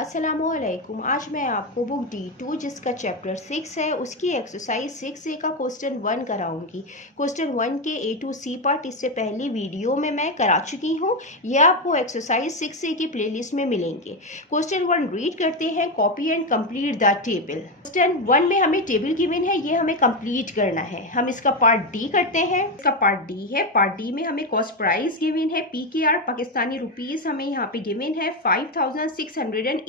अस्सलामुअलैकुम। आज मैं आपको बुक D2 जिसका चैप्टर 6 है उसकी एक्सरसाइज 6A का क्वेश्चन 1 कराऊंगी। क्वेश्चन 1 के A to C पार्ट इससे पहली वीडियो में मैं करा चुकी हूँ। ये आपको एक्सरसाइज 6A की प्लेलिस्ट में मिलेंगे। क्वेश्चन 1 रीड करते हैं। Copy and complete the table. Question 1 में हमें टेबल गिवन है, ये हमें कंप्लीट करना है। हम इसका पार्ट डी करते हैं। इसका पार्ट डी है। पार्ट डी में हमें कॉस्ट प्राइस गिवन है PKR पाकिस्तानी रुपीस हमें यहाँ पे गिवन है 5680।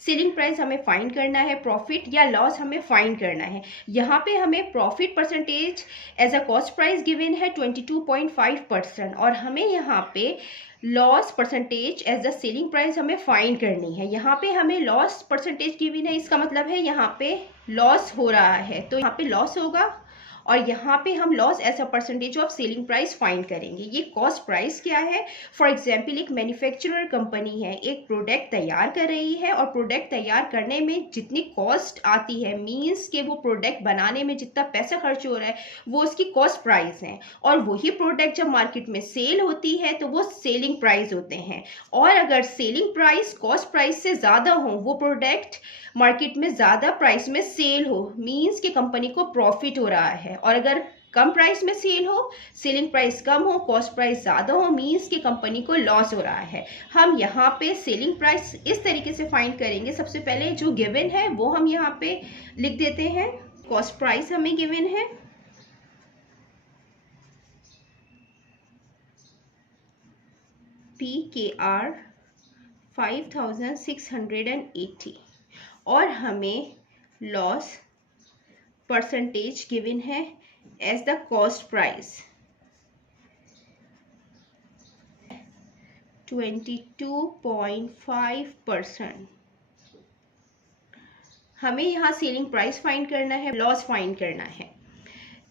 सेलिंग प्राइस हमें फाइंड करना है। प्रॉफिट या लॉस हमें फाइंड करना है। यहाँ पे हमें profit percentage as a cost price given है 22.5% और हमें यहाँ पे loss percentage as a selling price हमें फाइंड करनी है। यहाँ पे हमें लॉस परसेंटेज गिवन है, इसका मतलब है यहाँ पे लॉस हो रहा है, तो यहाँ पे लॉस होगा और यहाँ पे हम loss as a percentage of selling price find करेंगे। ये कॉस्ट प्राइस क्या है? फॉर एग्जाम्पल एक मैन्युफैक्चरर कंपनी है, एक प्रोडक्ट तैयार कर रही है और प्रोडक्ट तैयार करने में जितनी कॉस्ट आती है, मीन्स कि वो प्रोडक्ट बनाने में जितना पैसा खर्च हो रहा है वो उसकी कॉस्ट प्राइस है। और वही प्रोडक्ट जब मार्केट में सेल होती है तो वो सेलिंग प्राइस होते हैं। और अगर सेलिंग प्राइस कॉस्ट प्राइस से ज़्यादा हो, वो प्रोडक्ट मार्केट में ज़्यादा प्राइस में सेल हो, मीन्स कि कंपनी को प्रॉफिट हो रहा है। और अगर कम प्राइस में सेल हो, सेलिंग प्राइस कम हो, कॉस्ट प्राइस ज़्यादा हो, मीन्स कि कंपनी को लॉस हो रहा है। हम यहाँ पे सेलिंग प्राइस इस तरीके से फाइंड करेंगे। सबसे पहले जो गिवन है वो हम यहाँ पे लिख देते हैं। कॉस्ट प्राइस हमें गिवन है PKR 5680 और हमें लॉस परसेंटेज गिवन है एज द कॉस्ट प्राइस 22.5%। हमें यहाँ सेलिंग प्राइस फाइंड करना है, लॉस फाइंड करना है।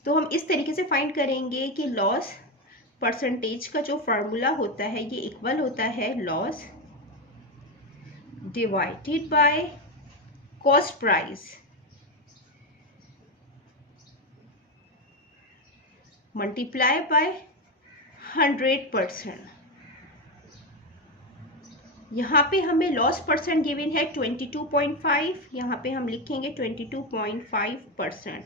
तो हम इस तरीके से फाइंड करेंगे कि लॉस परसेंटेज का जो फार्मूला होता है ये इक्वल होता है loss divided by cost price multiply by 100%। यहाँ पे हमें लॉस परसेंट गिवन है 22.5, यहाँ पे हम लिखेंगे 22.5%।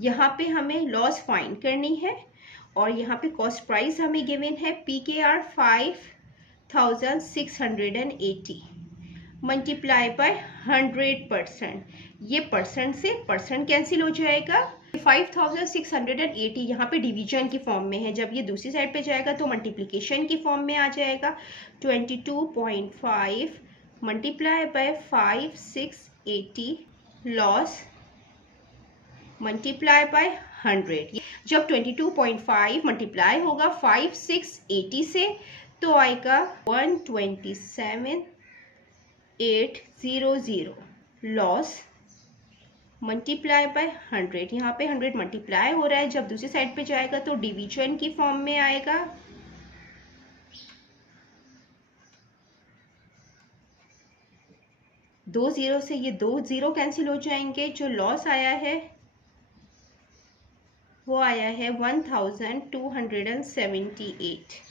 यहाँ पे हमें लॉस फाइंड करनी है और यहाँ पे कॉस्ट प्राइस हमें गिवन है PKR 5680 मल्टीप्लाई बाय 100%। ये परसेंट से परसेंट कैंसिल हो जाएगा। 5680 यहाँ पे डिवीजन की फॉर्म में है, जब ये दूसरी साइड पे जाएगा तो मल्टीप्लिकेशन की फॉर्म में आ जाएगा। 22.5 multiply by 5680 loss multiply by 100। जब 22.5 मल्टीप्लाई होगा 5680 से तो आएगा 127,800 लॉस मल्टीप्लाई बाय 100। यहाँ पे 100 मल्टीप्लाई हो रहा है, जब दूसरी साइड पे जाएगा तो डिवीजन की फॉर्म में आएगा। दो जीरो से ये दो जीरो कैंसिल हो जाएंगे। जो लॉस आया है वो आया है 1278।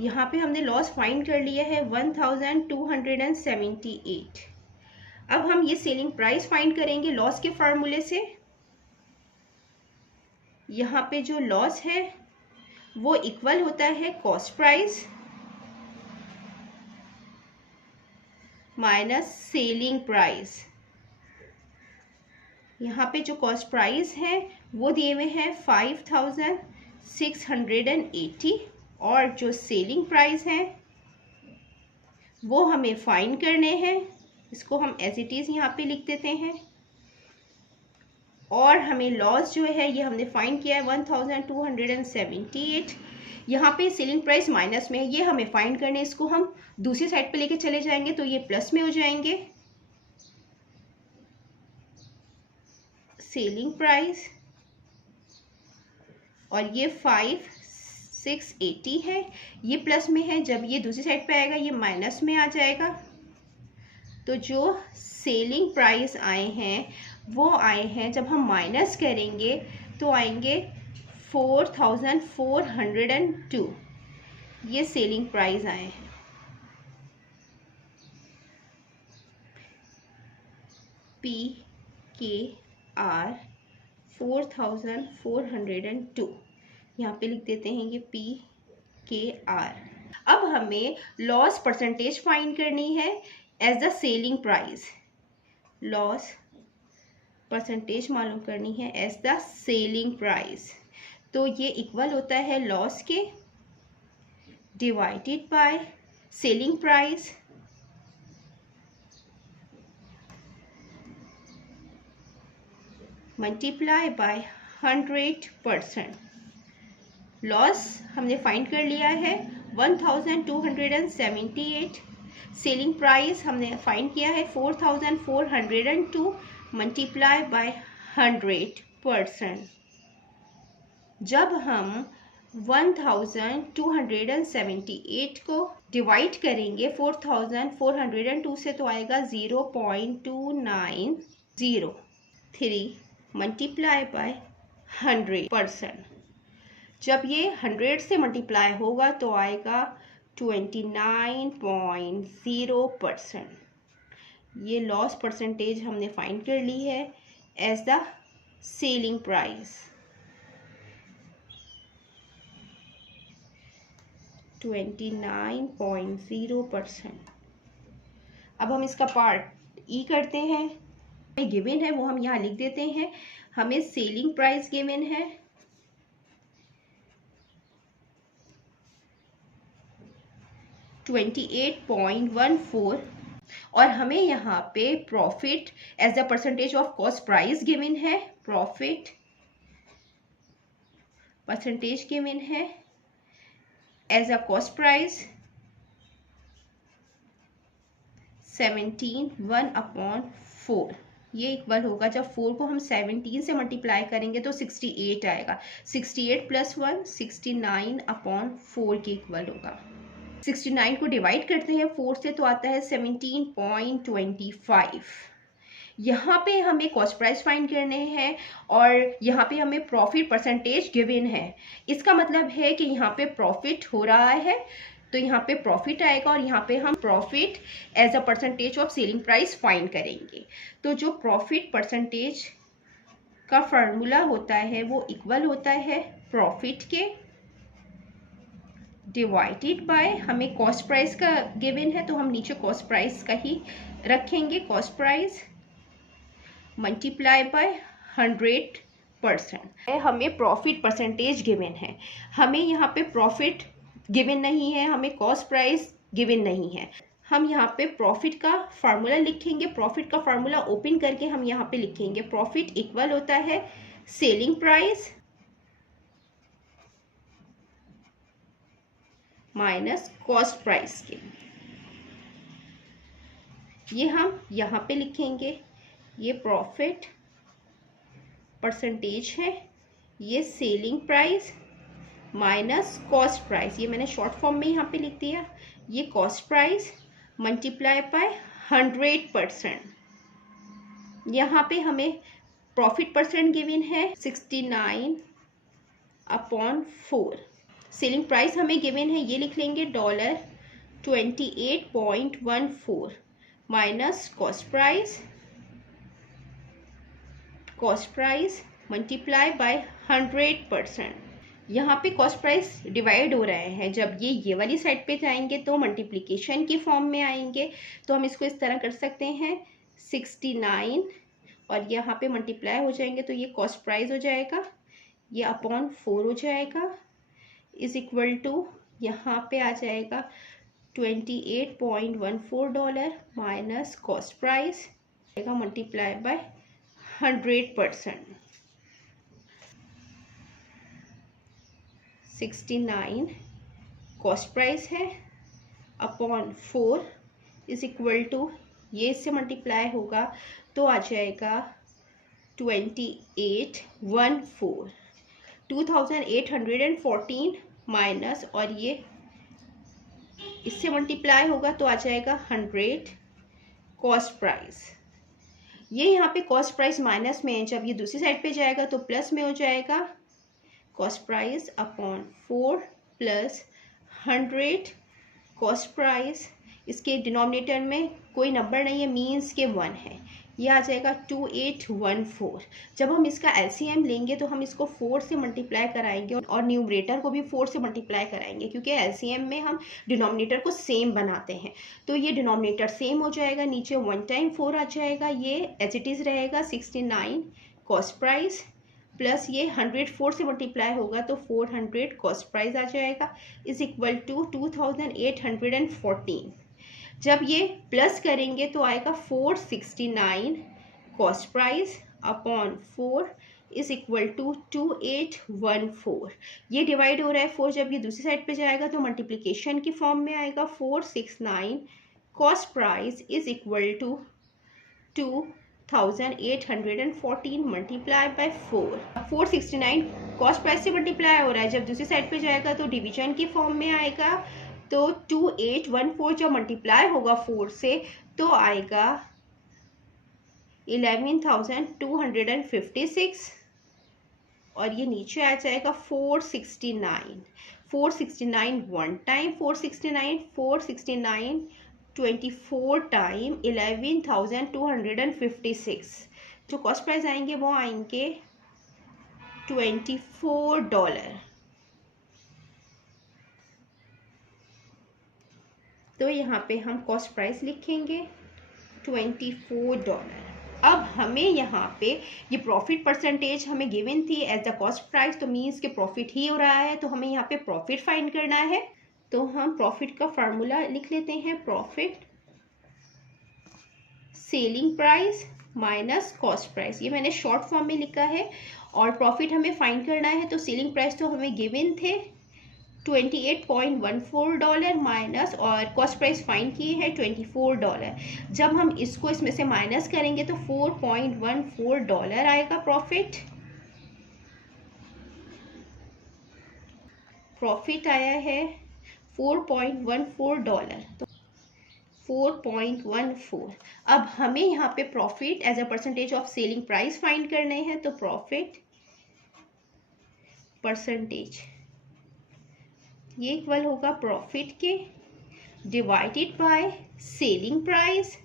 यहाँ पे हमने लॉस फाइंड कर लिया है 1278। अब हम ये सेलिंग प्राइस फाइंड करेंगे लॉस के फार्मूले से। यहाँ पे जो लॉस है वो इक्वल होता है cost price minus selling price. यहाँ पे जो कॉस्ट प्राइस है वो दिए हुए हैं 5680 और जो सेलिंग प्राइस है वो हमें फाइंड करने हैं। इसको हम एज इट इज़ यहाँ पे लिख देते हैं। और हमें लॉस जो है ये हमने फाइंड किया है 1278। यहाँ पे सेलिंग प्राइस माइनस में है, ये हमें फाइंड करने, इसको हम दूसरी साइड पे लेके चले जाएंगे तो ये प्लस में हो जाएंगे। सेलिंग प्राइस और ये 5680 है, ये प्लस में है, जब ये दूसरी साइड पे आएगा ये माइनस में आ जाएगा। तो जो सेलिंग प्राइस आए हैं वो आए हैं, जब हम माइनस करेंगे तो आएंगे 4402। ये सेलिंग प्राइस आए हैं। PKR 4402, यहाँ पे लिख देते हैं ये PKR। अब हमें लॉस परसेंटेज फाइंड करनी है as the selling price. Loss percentage मालूम करनी है एज द सेलिंग प्राइस। तो ये इक्वल होता है लॉस के divided by selling price multiply by 100%। Loss हमने फाइंड कर लिया है 1278। सेलिंग प्राइस हमने फाइंड किया है 4402 मल्टीप्लाई बाय 100%। जब हम 1278 को डिवाइड करेंगे 4402 से तो आएगा 0.2903 मल्टीप्लाई बाय 100%। जब ये 100 से मल्टीप्लाई होगा तो आएगा 29.0%। ये लॉस परसेंटेज हमने फाइंड कर ली है एज द सेलिंग प्राइस। 29.0%। अब हम इसका पार्ट ई करते हैं। गिवन है वो हम यहाँ लिख देते हैं। हमें सेलिंग प्राइस गिवन है 28.14 और हमें यहाँ पे profit as the percentage of cost price given है। प्रॉफिट परसेंटेज गिवन है एज अ कॉस्ट प्राइस 17/1/4। ये इक्वल होगा, जब 4 को हम 17 से मल्टीप्लाई करेंगे तो 68 आएगा। 68 + 1 69/4 के इक्वल होगा। 69 को डिवाइड करते हैं 4 से तो आता है 17.25। यहाँ पे हमें कॉस्ट प्राइस फाइंड करने हैं और यहाँ पे हमें प्रॉफिट परसेंटेज गिवन है। इसका मतलब है कि यहाँ पे प्रॉफिट हो रहा है तो यहाँ पे प्रॉफिट आएगा और यहाँ पे हम profit as a percentage of selling price find करेंगे। तो जो प्रॉफिट परसेंटेज का फार्मूला होता है वो इक्वल होता है प्रॉफिट के डिवाइडेड बाय, हमें कॉस्ट प्राइस का गिवन है तो हम नीचे कॉस्ट प्राइस का ही रखेंगे, कॉस्ट प्राइस मल्टीप्लाई बाय 100%। हमें प्रॉफिट परसेंटेज गिवन है, हमें यहाँ पे प्रॉफिट गिवन नहीं है, हमें कॉस्ट प्राइस गिवन नहीं है। हम यहाँ पे प्रॉफिट का फार्मूला लिखेंगे। प्रॉफिट का फार्मूला ओपन करके हम यहाँ पे लिखेंगे प्रॉफिट इक्वल होता है selling price minus cost price के। ये हम यहाँ पे लिखेंगे, ये प्रॉफिट परसेंटेज है, ये selling price minus cost price, ये मैंने शॉर्ट फॉर्म में यहाँ पे लिख दिया, ये कॉस्ट प्राइस मल्टीप्लाई बाय 100%। यहाँ पे हमें प्रॉफिट परसेंट गिवन है 69/4। सेलिंग प्राइस हमें गिवन है, ये लिख लेंगे $28.14 minus cost price multiply by 100%। यहाँ पे कॉस्ट प्राइस डिवाइड हो रहे हैं, जब ये वाली साइड पे जाएंगे तो मल्टीप्लिकेशन की फॉर्म में आएंगे। तो हम इसको इस तरह कर सकते हैं 69 और यहाँ पे मल्टीप्लाई हो जाएंगे तो ये कॉस्ट प्राइस हो जाएगा, ये अपॉन 4 हो जाएगा, इज इक्वल टू यहाँ पे आ जाएगा $28.14 minus cost price multiply by 100%। 69 cost price है अपॉन 4 इज इक्वल टू, ये इससे मल्टीप्लाई होगा तो आ जाएगा 2814 माइनस, और ये इससे मल्टीप्लाई होगा तो आ जाएगा 100 कॉस्ट प्राइस। ये यहाँ पे कॉस्ट प्राइस माइनस में है, जब ये दूसरी साइड पे जाएगा तो प्लस में हो जाएगा, cost price upon 4 plus 100 cost price, इसके डिनोमिनेटर में कोई नंबर नहीं है, मीन्स के 1 है, ये आ जाएगा 2814। जब हम इसका एलसीएम लेंगे तो हम इसको 4 से मल्टीप्लाई कराएंगे और न्यूमरेटर को भी 4 से मल्टीप्लाई कराएंगे, क्योंकि एलसीएम में हम डिनोमिनेटर को सेम बनाते हैं। तो ये डिनोमिनेटर सेम हो जाएगा, नीचे 1 टाइम 4 आ जाएगा, ये एज इट इज़ रहेगा 69 कॉस्ट प्राइस, प्लस ये 100 4 से मल्टीप्लाई होगा तो 400 कॉस्ट प्राइस आ जाएगा, इज इक्वल टू 2814। जब ये प्लस करेंगे तो आएगा 469 cost price upon 4 is equal to 2814। ये डिवाइड हो रहा है 4, जब ये दूसरी साइड पे जाएगा तो मल्टीप्लिकेशन की फॉर्म में आएगा, 469 cost price is equal to 2814 multiply by 4। 469 cost price से मल्टीप्लाई हो रहा है, जब दूसरी साइड पे जाएगा तो डिवीजन की फॉर्म में आएगा, तो 2814 जब मल्टीप्लाई होगा 4 से तो आएगा 11,256, और ये नीचे आ जाएगा 469 वन टाइम, 469 24 टाइम 11,256। जो कॉस्ट प्राइस आएंगे वो आएंगे $24। तो यहाँ पे हम कॉस्ट प्राइस लिखेंगे $24। अब हमें यहाँ पे ये प्रॉफिट परसेंटेज हमें गिवन थी एज द कॉस्ट प्राइस, तो मीन्स के प्रॉफिट ही हो रहा है, तो हमें यहाँ पे प्रॉफिट फाइंड करना है। तो हम प्रॉफिट का फार्मूला लिख लेते हैं, profit selling price minus cost price, ये मैंने शॉर्ट फॉर्म में लिखा है। और प्रॉफिट हमें फाइंड करना है, तो सेलिंग प्राइस तो हमें गिवन थे $28.14 माइनस, और कॉस्ट प्राइस फाइंड किए हैं $24। जब हम इसको इसमें से माइनस करेंगे तो $4.14 आएगा प्रॉफिट। प्रॉफिट आया है $4.14, तो 4.14। अब हमें यहाँ पे profit as a percentage of selling price find करने हैं, तो प्रॉफिट परसेंटेज ये इक्वल होगा प्रॉफिट के divided by selling price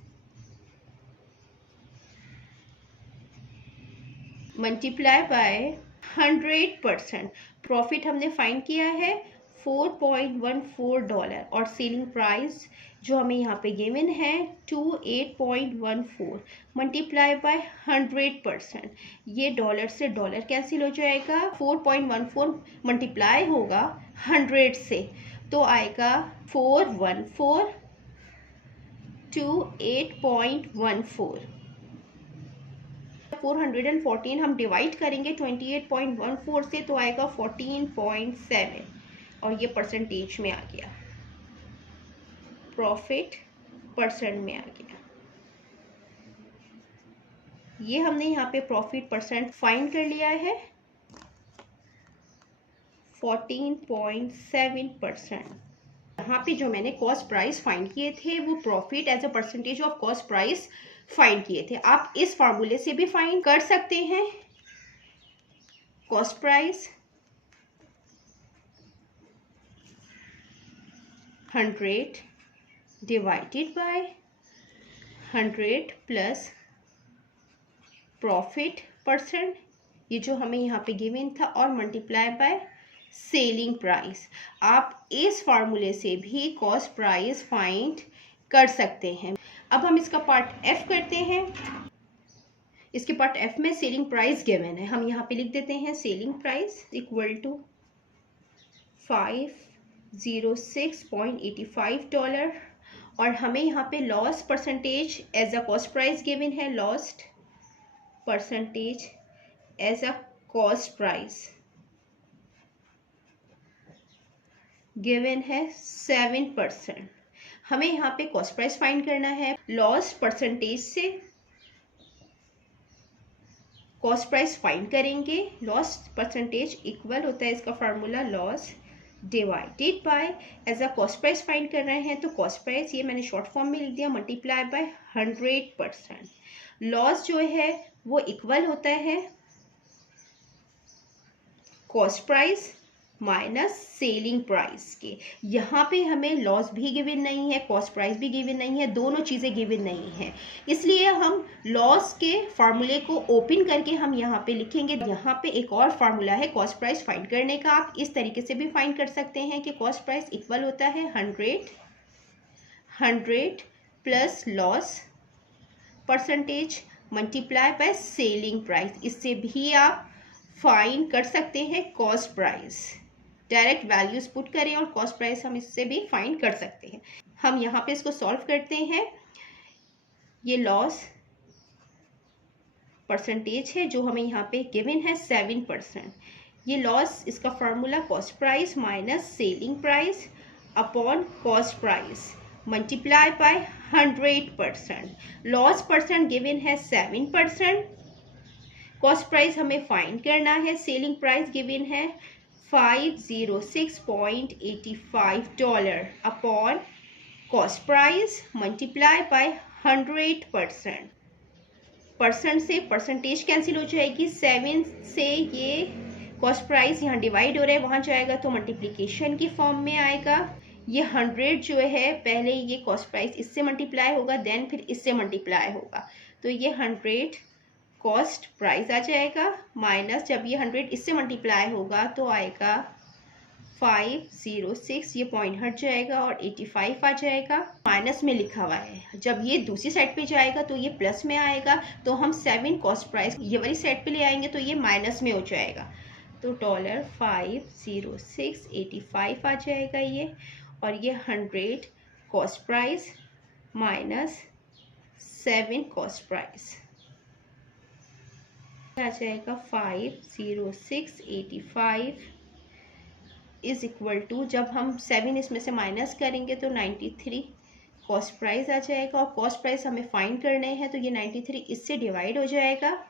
multiply by 100%। Profit हमने फाइंड किया है $4.14 और सेलिंग प्राइस जो हमें यहाँ पे गिवन है 28.14 मल्टीप्लाई बाय 100%। ये डॉलर से डॉलर कैंसिल हो जाएगा, 4.14 मल्टीप्लाई होगा 100 से तो आएगा 414 28.14। 414 हम डिवाइड करेंगे 28.14 से तो आएगा 14.7, और ये परसेंटेज में आ गया, प्रॉफिट परसेंट में आ गया। ये हमने यहाँ पे प्रॉफिट परसेंट फाइंड कर लिया है 14.7%। यहाँ पे जो मैंने कॉस्ट प्राइस फाइंड किए थे वो profit as a percentage of cost price find किए थे। आप इस फार्मूले से भी फाइंड कर सकते हैं। Cost price 100 divided by 100 plus profit percent, ये जो हमें यहाँ पे गिवन था, और मल्टीप्लाई बाय सेलिंग प्राइस। आप इस फार्मूले से भी कॉस्ट प्राइस फाइंड कर सकते हैं। अब हम इसका पार्ट एफ करते हैं। इसके पार्ट एफ में सेलिंग प्राइस गिवन है, हम यहाँ पे लिख देते हैं सेलिंग प्राइस इक्वल टू $506.85, और हमें यहाँ पे loss percentage as a cost price given है, lost percentage as a cost price given है 7%। हमें यहाँ पे कॉस्ट प्राइस फाइंड करना है, लॉस परसेंटेज से कॉस्ट प्राइस फाइंड करेंगे। लॉस परसेंटेज इक्वल होता है, इसका formula loss divided by, as a cost price find कर रहे हैं तो कॉस्ट प्राइस ये मैंने शॉर्ट फॉर्म में लिख दिया, मल्टीप्लाई बाय 100%। लॉस जो है वो इक्वल होता है cost price minus selling price के। यहाँ पे हमें लॉस भी गिवन नहीं है, कॉस्ट प्राइस भी गिवन नहीं है, दोनों चीज़ें गिवन नहीं है, इसलिए हम लॉस के फार्मूले को ओपन करके हम यहाँ पे लिखेंगे। यहाँ पे एक और फार्मूला है कॉस्ट प्राइस फाइंड करने का। आप इस तरीके से भी फाइंड कर सकते हैं कि कॉस्ट प्राइस इक्वल होता है 100 plus loss percentage multiply by selling price. इससे भी आप फाइंड कर सकते हैं cost price. Direct values put करें और कॉस्ट प्राइस हम इससे भी फाइंड कर सकते हैं। हम यहाँ पे इसको सॉल्व करते हैं। ये लॉस परसेंटेज है जो हमें यहाँ पे गिवन है 7%। ये लॉस, इसका formula cost price minus selling price upon cost price multiply by 100%। Loss percent given है 7%, कॉस्ट प्राइस हमें फाइंड करना है, सेलिंग प्राइस गिवन है $506.85 upon cost price multiply by 100%। Percent से परसेंटेज कैंसिल हो जाएगी, 7 से ये कॉस्ट प्राइस यहाँ डिवाइड हो रहा है, वहाँ जाएगा तो मल्टीप्लिकेशन की फॉर्म में आएगा। ये 100 जो है पहले ये कॉस्ट प्राइस इससे मल्टीप्लाई होगा, देन फिर इससे मल्टीप्लाई होगा, तो ये 100 कॉस्ट प्राइस आ जाएगा, माइनस जब ये 100 इससे मल्टीप्लाई होगा तो आएगा 506, ये पॉइंट हट जाएगा और 85 आ जाएगा। माइनस में लिखा हुआ है, जब ये दूसरी साइड पे जाएगा तो ये प्लस में आएगा, तो हम 7 कॉस्ट प्राइस ये वाली साइड पे ले आएंगे तो ये माइनस में हो जाएगा, तो $506.85 आ जाएगा ये। और ये 100 cost price minus 7 cost price आ जाएगा 506.85 इज इक्वल टू, जब हम 7 इसमें से माइनस करेंगे तो 93 कॉस्ट प्राइस आ जाएगा। और कॉस्ट प्राइस हमें फाइंड करने हैं तो ये 93 इससे डिवाइड हो जाएगा,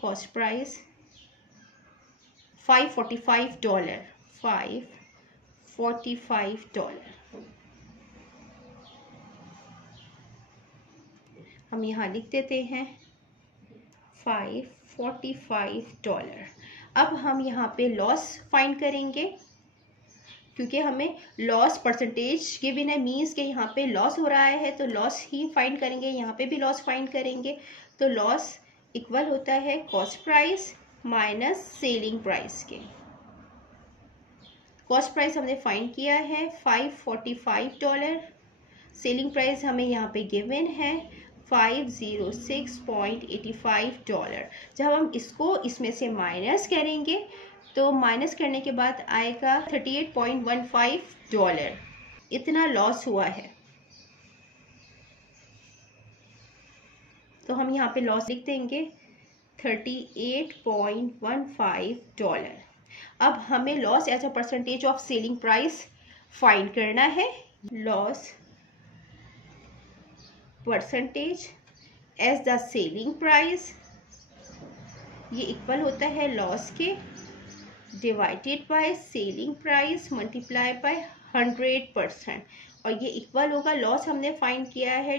कॉस्ट प्राइस $545, $545। हम यहाँ लिख देते हैं $545। अब हम यहाँ पे लॉस फाइंड करेंगे, क्योंकि हमें लॉस परसेंटेज गिवन है, मीन्स के यहाँ पे लॉस हो रहा है तो लॉस ही फाइंड करेंगे, यहाँ पे भी लॉस फाइंड करेंगे। तो लॉस इक्वल होता है cost price minus selling price के। कॉस्ट प्राइस हमने फाइंड किया है $545, सेलिंग प्राइस हमें यहाँ पे गिवन है $506.85। जब हम इसको इसमें से माइनस करेंगे तो माइनस करने के बाद आएगा $38.15, इतना लॉस हुआ है। तो हम यहाँ पे लॉस लिख देंगे $38.15। अब हमें loss as a percentage of selling price find करना है। Loss percentage as the selling price, ये इक्वल होता है लॉस के divided by selling price multiply by 100%, और ये इक्वल होगा, लॉस हमने फाइंड किया है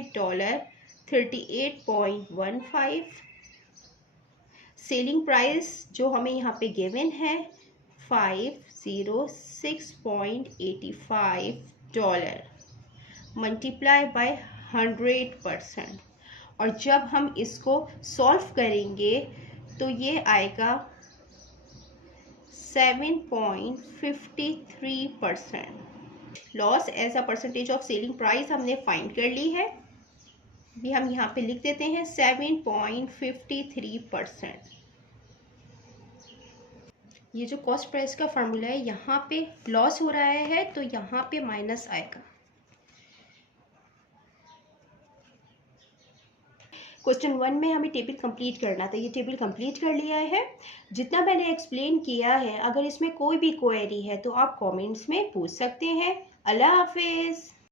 $38.15, सेलिंग प्राइस जो हमें यहाँ पे गिवन है $506.85 मल्टीप्लाई बाय 100%। और जब हम इसको सॉल्व करेंगे तो ये आएगा 7.53%। Loss as a percentage of selling price हमने फाइंड कर ली है, भी हम यहाँ पे लिख देते हैं 7.53%। ये जो कॉस्ट प्राइस का फार्मूला है, यहाँ पे लॉस हो रहा है तो यहाँ पे माइनस आएगा। क्वेश्चन 1 में हमें टेबल कंप्लीट करना था, ये टेबल कंप्लीट कर लिया है। जितना मैंने एक्सप्लेन किया है, अगर इसमें कोई भी क्वेरी है तो आप कमेंट्स में पूछ सकते हैं। अल्लाह हाफिज़।